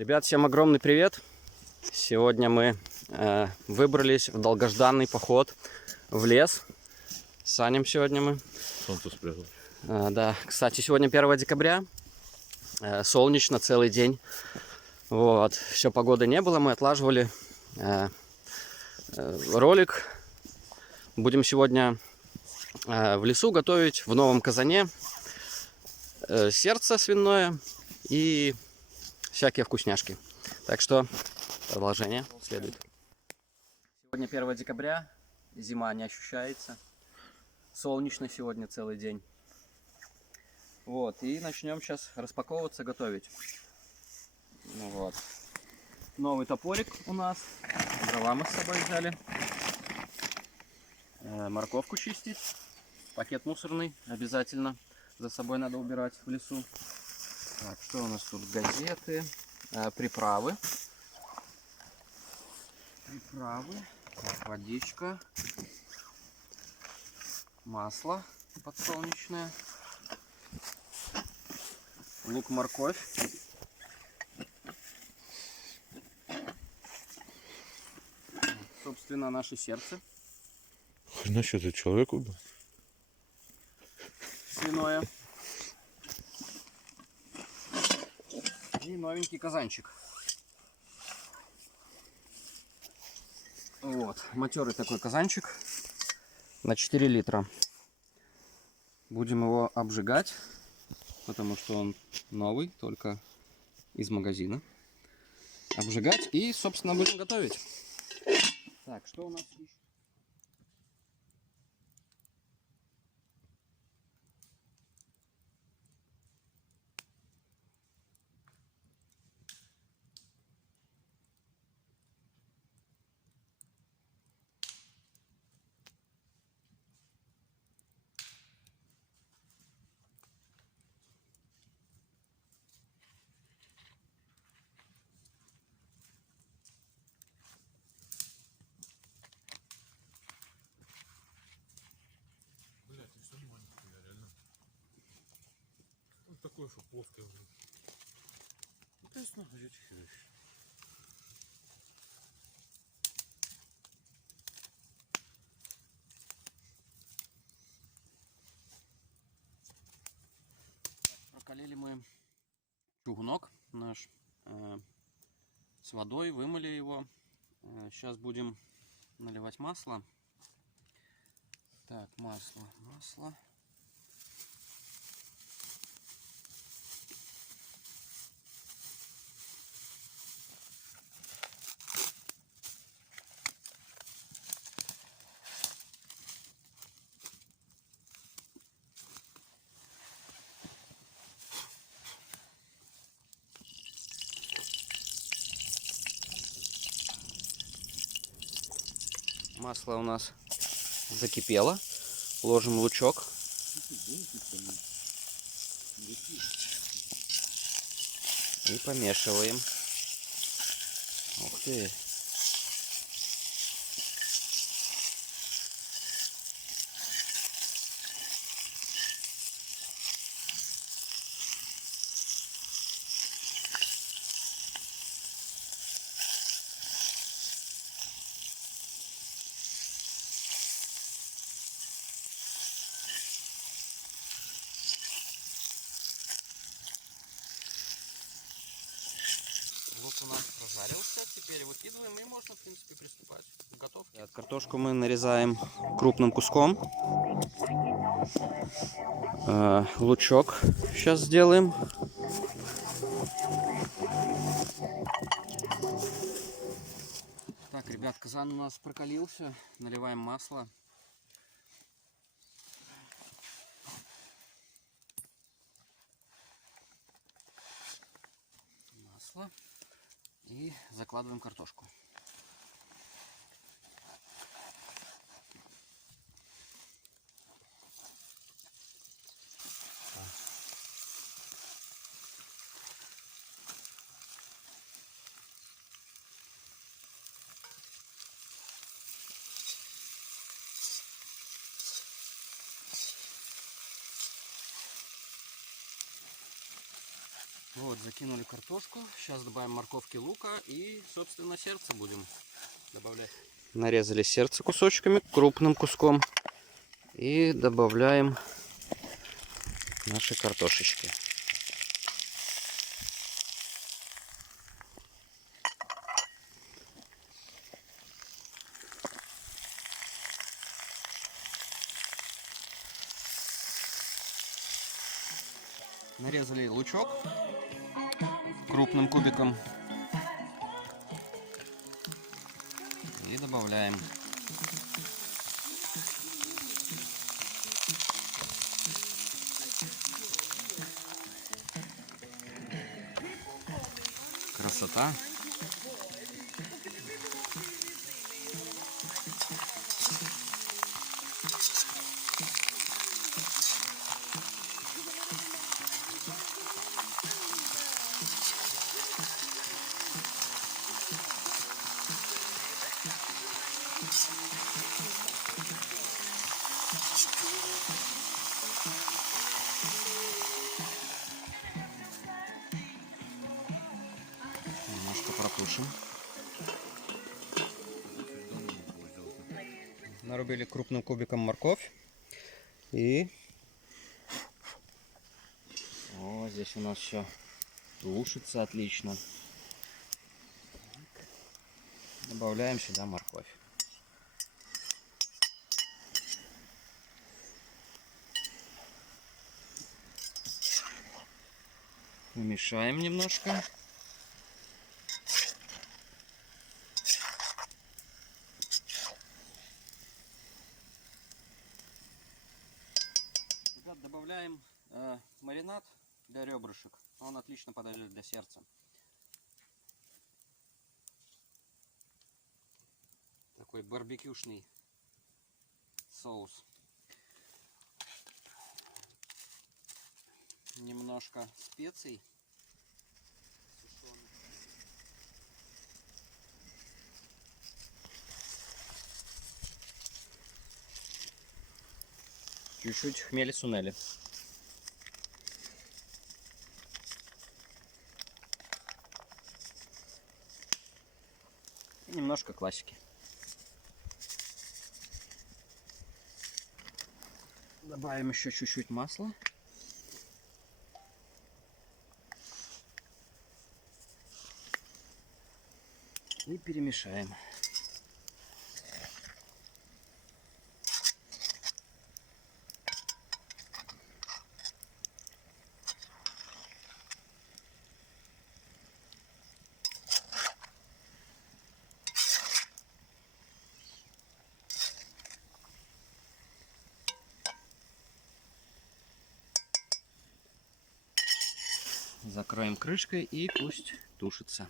Ребят, всем огромный привет! Сегодня мы выбрались в долгожданный поход в лес. С Санем сегодня мы. Солнце спряталось. Да, кстати, сегодня 1 декабря. Солнечно целый день. Вот, все, погоды не было, мы отлаживали ролик. Будем сегодня в лесу готовить в новом казане сердце свиное и всякие вкусняшки. Так что продолжение следует. Сегодня 1 декабря, зима не ощущается. Солнечно сегодня целый день. Вот, и начнем сейчас распаковываться, готовить. Вот. Новый топорик у нас. Дрова мы с собой взяли. Морковку чистить. Пакет мусорный обязательно за собой надо убирать в лесу. Так, что у нас тут? Газеты, приправы. Так, водичка, масло подсолнечное, лук, морковь, собственно, наше сердце Хрена, что ты человек убил? свиное и новенький казанчик. Вот, матерый такой казанчик на 4 литра. Будем его обжигать, потому что он новый, только из магазина. Обжигать и, собственно, будем готовить. Так, что у нас еще? Блять, ты все маленький, реально. Он такой, что плоское уже. Ну ты снова идёшь. Прокалили мы чугунок наш с водой, вымыли его. Сейчас будем наливать масло. Так, масло. Масло у нас закипело. Ложим лучок. И помешиваем. Ух ты. Лук у нас прожарился, теперь выкидываем и можно, в принципе, приступать к готовке. Картошку мы нарезаем крупным куском. Лучок сейчас сделаем. Так, ребят, казан у нас прокалился, наливаем масло. И закладываем картошку. Вот, Вот, закинули картошку. Сейчас добавим морковки, лука и, собственно, сердце будем добавлять. Нарезали сердце кусочками, крупным куском. И добавляем наши картошечки. Нарезали лучок крупным кубиком и добавляем. Красота. Немножко протушим. Нарубили крупным кубиком морковь. И здесь у нас все тушится отлично. Добавляем сюда морковь. Мешаем немножко. Добавляем маринад для ребрышек. Он отлично подойдет для сердца. Такой барбекюшный соус. Немножко специй. Чуть-чуть хмели-сунели. И немножко классики. Добавим еще чуть-чуть масла. И перемешаем. Закроем крышкой и пусть тушится.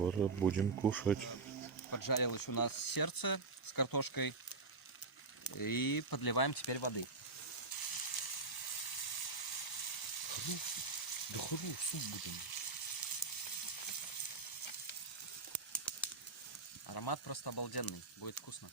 Скоро будем кушать. Поджарилось у нас сердце с картошкой. И подливаем теперь воды. Да хорош, суп будем. Аромат просто обалденный. Будет вкусно.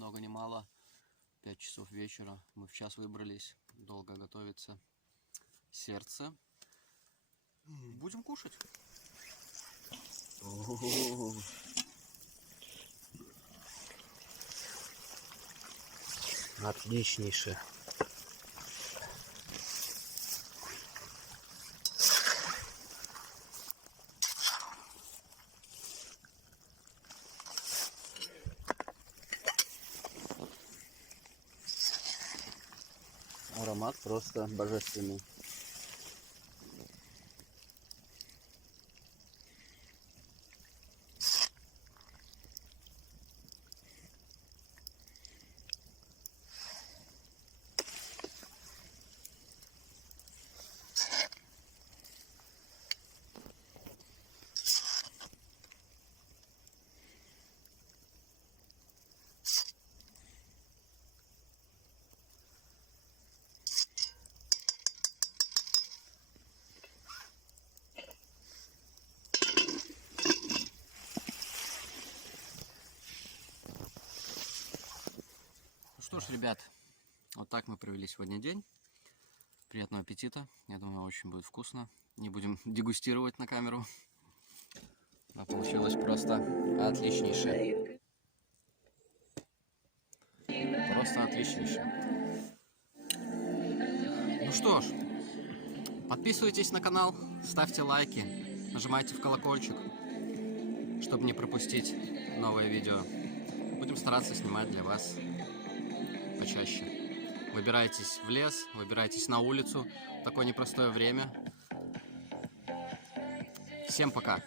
много ни мало 5 часов вечера. Мы в час выбрались. Долго готовится сердце. Будем кушать. Отличнейшее. Аромат просто божественный. Что ж, ребят, вот так мы провели сегодня день. Приятного аппетита. Я думаю, очень будет вкусно. Не будем дегустировать на камеру. Но получилось просто отличнейшее. Просто отличнейшее. Ну что ж, подписывайтесь на канал, ставьте лайки, нажимайте в колокольчик, чтобы не пропустить новые видео. Будем стараться снимать для вас почаще. Выбирайтесь в лес, выбирайтесь на улицу в такое непростое время. Всем пока!